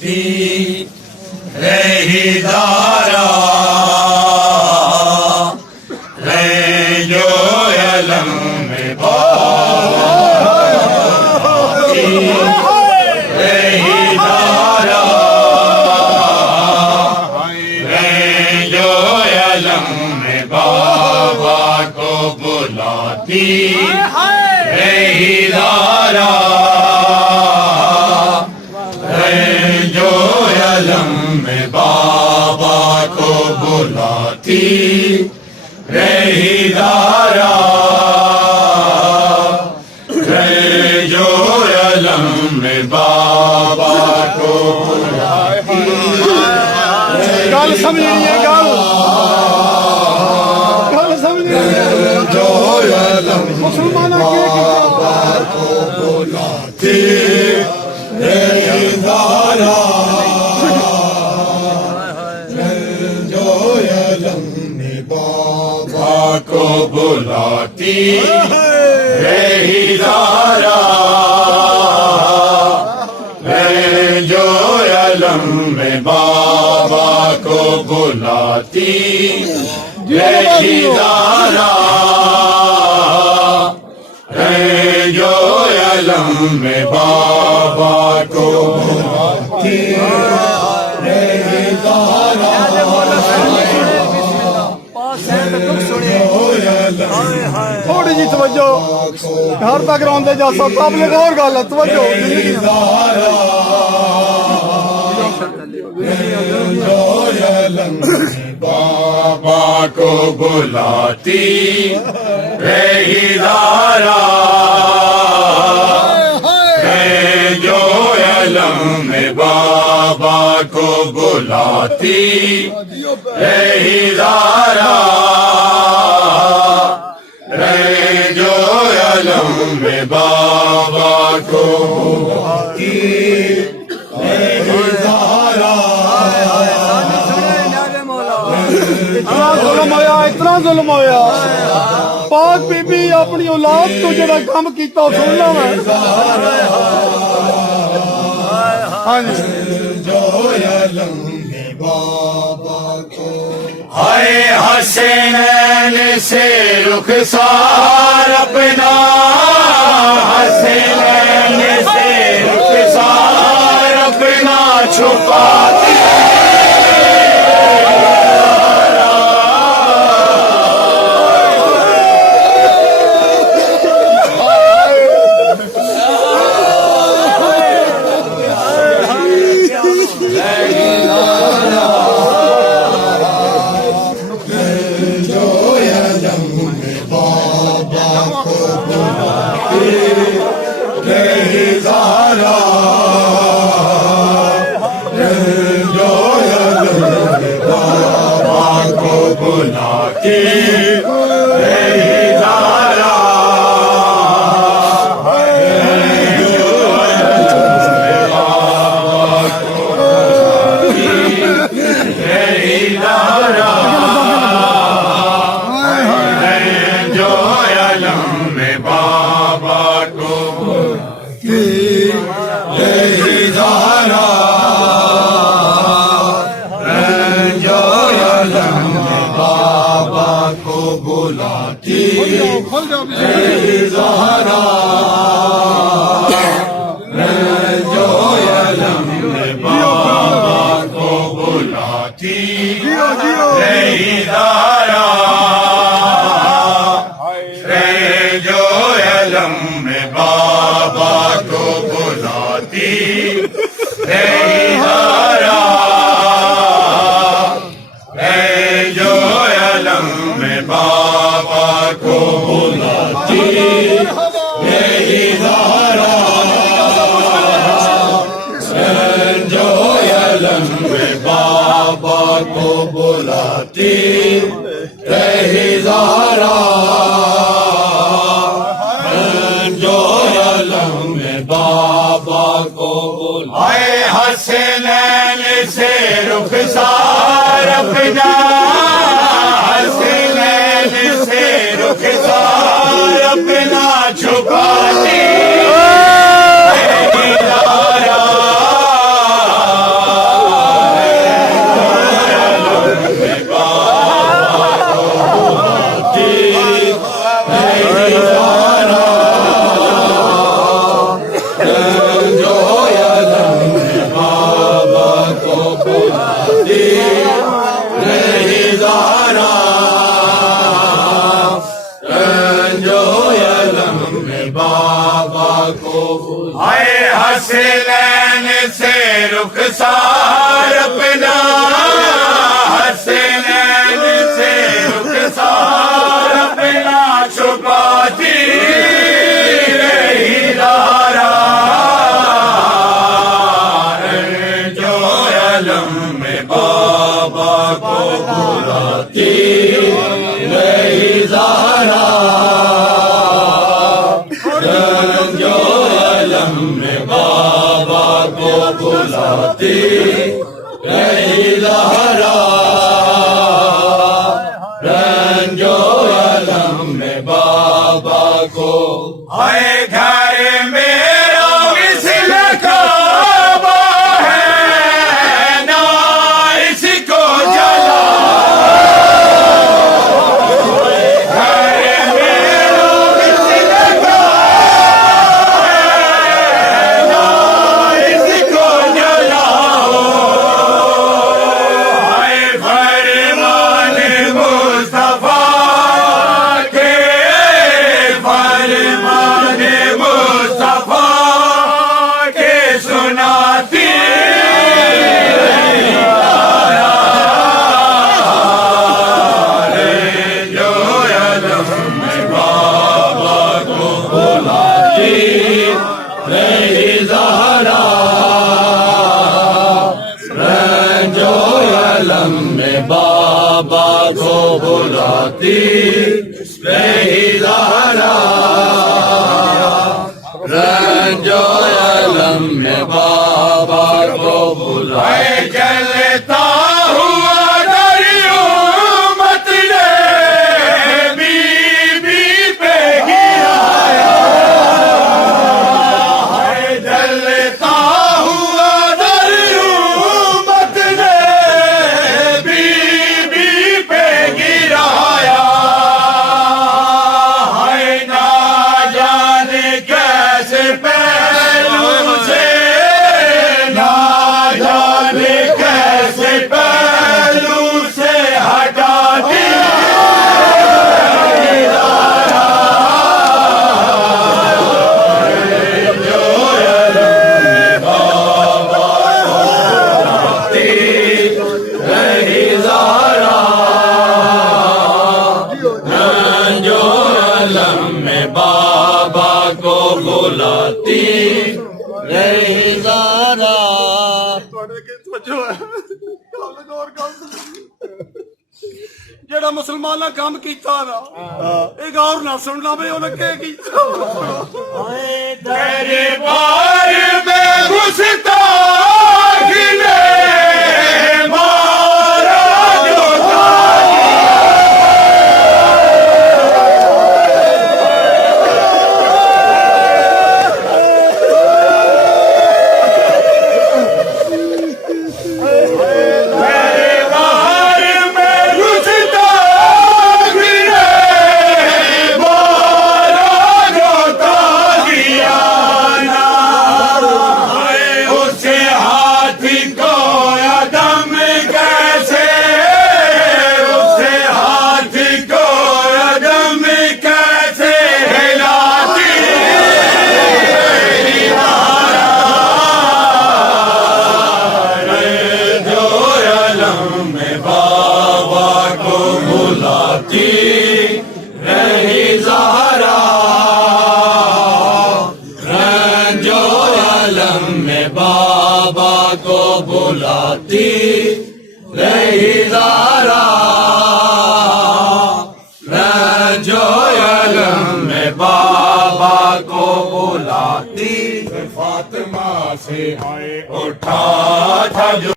बुलाती रही दारा रहे जो अलम में बाती रही दारा रहे जो अलम में बाबा को बुलाती रही दारा जो अलम में बाबा को बुलाती रही दारा जो अलम में बाबा को बुलाती गल समझ नहीं है गल समझ नहीं है जो अलम मुसलमानों बाबा को बुलाती रही दारा जो अलम में बाबा को बुलाती रही दारा जो अलम में बाबा को बुलाती रही दारा जो अलम में बाबा को बुलाती रही दारा थोड़ी जी तवज्जो घर तक रौंदे जा सब पब्लिक और गल है तवज्जो बाबा को बुलाती रही दारा जो अलम में बाबा को बुलाती रही दारा जो अलम में बाबा को बुलाती रही दारा इतना जुल्म होया पाक बीबी अपनी औलाद तो जरा काम किया सुनना मैं हाँ जी जो अलम में बाबा को हाय हसनैन से रुखसार अपना हसनैन से रुखसार अपना छुपाती बुलाती रही दारा रही दारा जो अलम में बाबा को बुलाती रही दारा को बुलाती रही ज़हरा जो अलम में बाबा को बुलाती रही दारा जो अलम में बाबा को बुलाती रही दारा जो अलम में बाबा को बुलाती रही दारा जो अलम में बाबा को बुलाती रही दारा जो अलम में बाबा को बुलाए हसनैन से रुखसार अपना हसनैन से रुखसार अपना छुपाती रही दारा आए हसनैन से रुखसार अपना, हसनैन से रुखसार अपना छुपाती रही दारा, जो अलम में बाबा को बुलाती रही ज़हरा, जो अलम में बाबा को बुलाती रही ज़हरा, जो अलम में बाबा को। हाय घर मेरा मिसल काबा है ना इसको जला, घर मेरा मिसल काबा है ना इसको जलाओ, हाय फरमान मुस्तफा के, फरमान मुस्तफा के सुनाती जो अलम में बाबा को बुलाती रही ज़हरा, जो अलम में बाबा को बुलाती रही ज़हरा, जो अलम में बाबा को बुलाए। जलता हुआ दरियो मत ने बीबी पे गिराया, जलता हुआ दरियो मत ने बीबी पे गिराया, हाय ना जाने कैसे पहलू से, ना जाने कैसे पहलू से हटा दिया, जो अलम में बाबा को बुलाती रही ज़हरा, जो अलम में बाबा को बुलाती रही ज़हरा। ਜਿਹੜਾ ਮੁਸਲਮਾਨਾਂ ਕੰਮ ਕੀਤਾ ਨਾ ਇਹ ਗੌਰ ਨਾ ਸੁਣਨਾ ਵੀ ਉਹਨੇ ਕੀ ਕੀਤਾ तेरे बार में गुस्ताख ने मारा जो तेरे बार में गुस्ताख ने मारा जो तागियाना, उसे हाथी को अदम कैसे, उसे हाथी को अदम कैसे हिलाती रही धारा, जो अलम में बाबा को बुलाती रही ज़हरा, जो अलम में बाबा को बुलाती रही ज़हरा, जो अलम में बाबा को बुलाती। फातिमा से आए उठा था जो